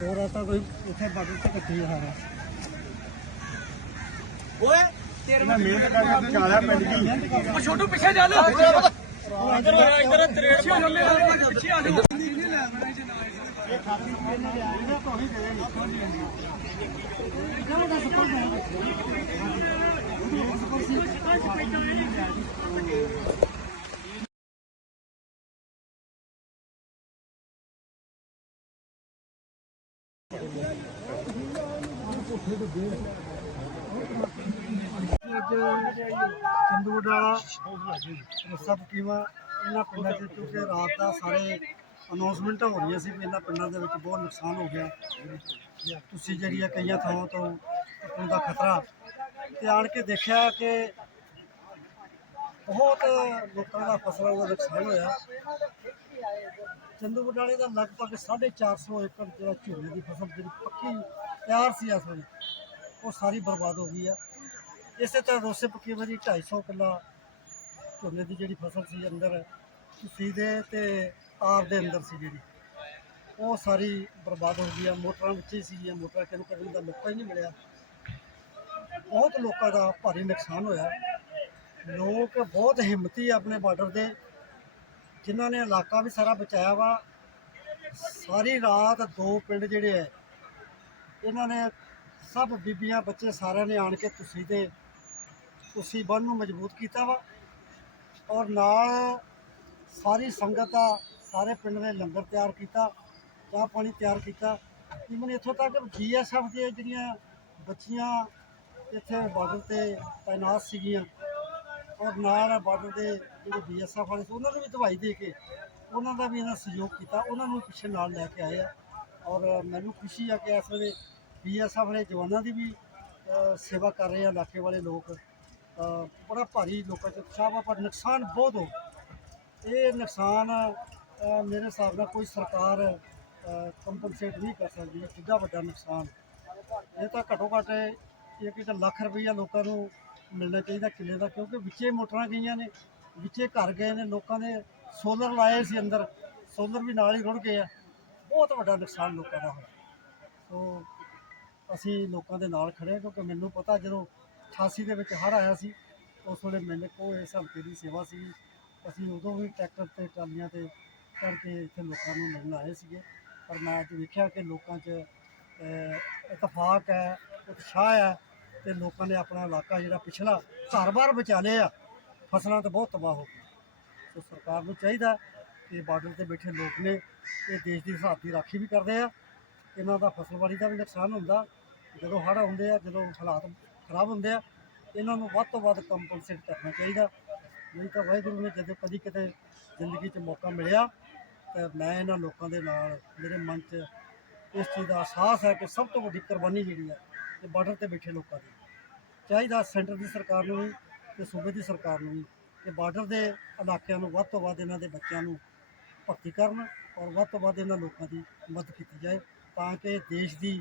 ਹੋਰ ਐਸਾ ਕੋਈ ਉੱਥੇ ਬਾਰਡਰ ਤੇ ਇਕੱਠੀ ਆ ਸਾਰਾ ਓਏ ਤੇਰੇ ਮੈਂ ਮਿਹਨਤ ਕਰਕੇ ਚਾਲਿਆ ਪਿੰਡ ਦੀ। ਉਹ ਛੋਟੂ ਪਿੱਛੇ ਚੱਲ। ਇੱਧਰ ਹੋ ਜਾ ਇੱਧਰ ਤਰੇੜ ਪਿੱਛੇ ਆ ਜਾ। ਅੱਜ ਚੰਦੂੜ ਵਾਲਾ ਰਸਾ ਪਕੀਵਾ ਇਹਨਾਂ ਪਿੰਡਾਂ 'ਚ ਕਿਉਂਕਿ ਰਾਤ ਦਾ ਸਾਰੇ ਅਨਾਉਂਸਮੈਂਟਾਂ ਹੋ ਰਹੀਆਂ ਸੀ ਵੀ ਇਹਨਾਂ ਪਿੰਡਾਂ ਦੇ ਵਿੱਚ ਬਹੁਤ ਨੁਕਸਾਨ ਹੋ ਗਿਆ ਤੁਸੀਂ ਜਿਹੜੀ ਆ ਕਈਆਂ ਥਾਵਾਂ ਤੋਂ ਟੁੱਟਣ ਦਾ ਖਤਰਾ ਤੇ ਆਣ ਕੇ ਦੇਖਿਆ ਕਿ ਬਹੁਤ ਲੋਕਾਂ ਦਾ ਫਸਲਾਂ ਦਾ ਨੁਕਸਾਨ ਹੋਇਆ। ਚੰਦੂ ਬਟਾਲੇ ਦਾ ਲਗਭਗ 450 ਏਕੜ ਜਿਹੜਾ ਝੋਨੇ ਦੀ ਫਸਲ ਜਿਹੜੀ ਪੱਕੀ ਤਿਆਰ ਸੀ ਇਸ ਵੇਲੇ ਉਹ ਸਾਰੀ ਬਰਬਾਦ ਹੋ ਗਈ ਆ। ਇਸੇ ਤਰ੍ਹਾਂ ਰੋਸੇ ਪੱਕੀ ਵਾਰੀ 250 ਕਿੱਲਾ ਝੋਨੇ ਦੀ ਜਿਹੜੀ ਫਸਲ ਸੀ ਅੰਦਰ ਤੁਸੀਂ ਦੇ ਤੇ ਆਰ ਦੇ ਅੰਦਰ ਸੀ ਜਿਹੜੀ, ਉਹ ਸਾਰੀ ਬਰਬਾਦ ਹੋ ਗਈ ਆ। ਮੋਟਰਾਂ ਵਿੱਚ ਹੀ ਸੀ, ਮੋਟਰਾਂ ਕਿਹਨੂੰ ਕਰਨ ਦਾ ਮੌਕਾ ਹੀ ਨਹੀਂ ਮਿਲਿਆ। ਬਹੁਤ ਲੋਕਾਂ ਦਾ ਭਾਰੀ ਨੁਕਸਾਨ ਹੋਇਆ। ਲੋਕ ਬਹੁਤ ਹਿੰਮਤੀ ਆ ਆਪਣੇ ਬਾਰਡਰ ਦੇ ਜਿਨ੍ਹਾਂ ਨੇ ਇਲਾਕਾ ਵੀ ਸਾਰਾ ਬਚਾਇਆ ਵਾ। ਸਾਰੀ ਰਾਤ ਦੋ ਪਿੰਡ ਜਿਹੜੇ ਐ ਇਹਨਾਂ ਨੇ ਸਭ ਬੀਬੀਆਂ, ਬੱਚੇ ਸਾਰਿਆਂ ਨੇ ਆਣ ਕੇ ਤੁਸੀਂ ਦੇ ਤੁਸੀਂ ਬੰਨ ਨੂੰ ਮਜ਼ਬੂਤ ਕੀਤਾ ਵਾ। ਔਰ ਨਾਲ ਸਾਰੀ ਸੰਗਤ ਦਾ ਸਾਰੇ ਪਿੰਡ ਨੇ ਲੰਗਰ ਤਿਆਰ ਕੀਤਾ, ਚਾਹ ਪਾਣੀ ਤਿਆਰ ਕੀਤਾ। ਇਵਨ ਇੱਥੋਂ ਤੱਕ ਬੀਐਸਐਫ ਦੀਆਂ ਜਿਹੜੀਆਂ ਬੱਚੀਆਂ ਇੱਥੇ ਬਾਰਡਰ ਤੇ ਤਾਇਨਾਤ ਸੀਗੀਆਂ। ਔਰ ਨਾਲ ਬਾਰਡਰ ਦੇ ਜਿਹੜੇ ਬੀਐਸਐਫ ਵਾਲੇ ਸੀ, ਉਹਨਾਂ ਨੂੰ ਵੀ ਦਵਾਈ ਦੇ ਕੇ ਉਹਨਾਂ ਦਾ ਵੀ ਇਹਨਾਂ ਸਹਿਯੋਗ ਕੀਤਾ, ਉਹਨਾਂ ਨੂੰ ਪਿੱਛੇ ਨਾਲ ਲੈ ਕੇ ਆਏ ਆ। ਔਰ ਮੈਨੂੰ ਖੁਸ਼ੀ ਆ ਕਿ ਇਸ ਵੇਲੇ ਬੀਐਸਐਫ ਵਾਲੇ ਜਵਾਨਾਂ ਦੀ ਵੀ ਸੇਵਾ ਕਰ ਰਹੇ ਆ, ਇਲਾਕੇ ਵਾਲੇ ਲੋਕ। ਬੜਾ ਭਾਰੀ ਲੋਕਾਂ 'ਚ ਉਤਸ਼ਾਹ ਵਾ, ਪਰ ਨੁਕਸਾਨ ਬਹੁਤ ਹੋ ਇਹ ਨੁਕਸਾਨ ਮੇਰੇ ਹਿਸਾਬ ਨਾਲ ਕੋਈ ਸਰਕਾਰ ਕੰਪਨਸੇਟ ਨਹੀਂ ਕਰ ਸਕਦੀ, ਇਹ ਵੱਡਾ ਨੁਕਸਾਨ। ਇਹ ਤਾਂ ਘੱਟੋ ਘੱਟ ਇੱਕ ਇੱਕ ਲੱਖ ਰੁਪਈਆ ਲੋਕਾਂ ਨੂੰ ਮਿਲਣਾ ਚਾਹੀਦਾ ਕਿੱਲੇ ਦਾ, ਕਿਉਂਕਿ ਵਿੱਚੇ ਮੋਟਰਾਂ ਗਈਆਂ ਨੇ, ਵਿੱਚੇ ਘਰ ਗਏ ਨੇ, ਲੋਕਾਂ ਨੇ ਸੋਲਰ ਲਾਏ ਸੀ ਅੰਦਰ ਸੋਲਰ ਵੀ ਨਾਲ ਹੀ ਰੁੜ ਗਏ ਆ। ਬਹੁਤ ਵੱਡਾ ਨੁਕਸਾਨ ਲੋਕਾਂ ਦਾ ਹੋਇਆ। ਸੋ ਅਸੀਂ ਲੋਕਾਂ ਦੇ ਨਾਲ ਖੜੇ ਕਿਉਂਕਿ ਮੈਨੂੰ ਪਤਾ ਜਦੋਂ 88 ਦੇ ਵਿੱਚ ਹਰ ਆਇਆ ਸੀ, ਉਸ ਵੇਲੇ ਮੈਨੇ ਕੋਲ ਇਸ ਹਲਕੇ ਦੀ ਸੇਵਾ ਸੀ, ਅਸੀਂ ਉਦੋਂ ਵੀ ਟਰੈਕਟਰ ਤੇ, ਟਰਾਲੀਆਂ ਤੇ ਕਰਕੇ ਇੱਥੇ ਲੋਕਾਂ ਨੂੰ ਮਿਲਣ ਆਏ ਸੀਗੇ। ਪਰ ਮੈਂ ਅੱਜ ਵੇਖਿਆ ਕਿ ਲੋਕਾਂ 'ਚ ਇਤਫਾਕ ਹੈ, ਉਤਸ਼ਾਹ ਹੈ ਤੇ ਲੋਕਾਂ ਨੇ ਆਪਣਾ ਇਲਾਕਾ ਜਿਹੜਾ ਪਿਛਲਾ ਘਰ-ਬਾਰ ਬਚਾ ਲਏ ਆ ਫਸਲਾਂ ਤਾਂ ਬਹੁਤ ਤਬਾਹ ਹੋ ਗਈਆਂ। ਸੋ ਸਰਕਾਰ ਨੂੰ ਚਾਹੀਦਾ ਕਿ ਬਾਰਡਰ ਤੇ ਬੈਠੇ ਲੋਕ ਨੇ ਇਹ ਦੇਸ਼ ਦੀ ਹਿਸਾਬ ਦੀ ਰਾਖੀ ਵੀ ਕਰਦੇ ਆ। ਇਹਨਾਂ ਦਾ ਫਸਲਬਾੜੀ ਦਾ ਵੀ ਨੁਕਸਾਨ ਹੁੰਦਾ, ਜਦੋਂ ਹੜ੍ਹ ਹੁੰਦੇ ਆ, ਜਦੋਂ ਹਾਲਾਤ ਖਰਾਬ ਹੁੰਦੇ ਆ, ਇਹਨਾਂ ਨੂੰ ਵੱਧ ਤੋਂ ਵੱਧ ਕੰਪਨਸੇਟ ਕਰਨਾ ਚਾਹੀਦਾ। ਨਹੀਂ ਤਾਂ ਵਾਹਿਗੁਰੂ ਨੇ ਜਦੋਂ ਕਦੀ ਕਿਤੇ ਜ਼ਿੰਦਗੀ 'ਚ ਮੌਕਾ ਮਿਲਿਆ, ਤੇ ਮੈਂ ਇਹਨਾਂ ਲੋਕਾਂ ਦੇ ਨਾਲ, ਮੇਰੇ ਮਨ 'ਚ ਇਸ ਚੀਜ਼ ਦਾ ਅਹਿਸਾਸ ਹੈ ਕਿ ਸਭ ਤੋਂ ਵੱਡੀ ਕੁਰਬਾਨੀ ਜਿਹੜੀ ਹੈ ਇਹ ਬਾਰਡਰ ਤੇ ਬੈਠੇ ਲੋਕਾਂ ਦੀ। ਚਾਹੀਦਾ ਸੈਂਟਰ ਦੀ ਸਰਕਾਰ ਨੂੰ ਵੀ ਤੇ ਸੂਬੇ ਦੀ ਸਰਕਾਰ ਨੂੰ ਵੀ ਕਿ ਬਾਰਡਰ ਦੇ ਇਲਾਕਿਆਂ ਨੂੰ ਵੱਧ ਤੋਂ ਵੱਧ ਇਹਨਾਂ ਦੇ ਬੱਚਿਆਂ ਨੂੰ ਭਰਤੀ ਕਰਨ ਔਰ ਵੱਧ ਤੋਂ ਵੱਧ ਇਹਨਾਂ ਲੋਕਾਂ ਦੀ ਮਦਦ ਕੀਤੀ ਜਾਏ ਤਾਂ ਕਿ ਦੇਸ਼ ਦੀ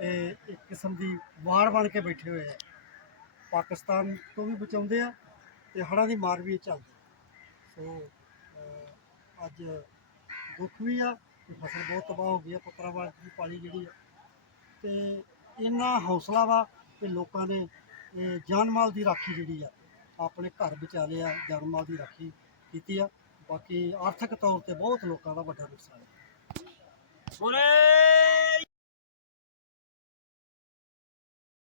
ਇੱਕ ਕਿਸਮ ਦੀ ਵਾਰ ਬਣ ਕੇ ਬੈਠੇ ਹੋਏ ਆ। ਪਾਕਿਸਤਾਨ ਤੋਂ ਵੀ ਬਚਾਉਂਦੇ ਆ ਤੇ ਹੜ੍ਹਾਂ ਦੀ ਮਾਰ ਵੀ ਇਹ ਚੱਲਦੀ ਸੋ ਅੱਜ ਦੁੱਖ ਵੀ ਆ ਕਿ ਫਸਲ ਬਹੁਤ ਤਬਾਹ ਹੋ ਗਈ ਆ ਪੁੱਤਰਾਵਾਲ ਦੀ ਪਾਲੀ ਜਿਹੜੀ ਆ। ਤੇ ਇੰਨਾ ਹੌਸਲਾ ਵਾ ਕਿ ਲੋਕਾਂ ਨੇ, ਇਹ ਜਾਨ ਮਾਲ ਦੀ ਰਾਖੀ ਜਿਹੜੀ ਆ, ਆਪਣੇ ਘਰ ਬਚਾ ਲਿਆ ਜਾਨ ਮਾਲ ਦੀ ਰਾਖੀ ਕੀਤੀ ਆ। ਬਾਕੀ ਆਰਥਿਕ ਤੌਰ ਤੇ ਬਹੁਤ ਲੋਕਾਂ ਦਾ ਵੱਡਾ ਨੁਕਸਾਨ ਹੈ। ਬੋਲੇ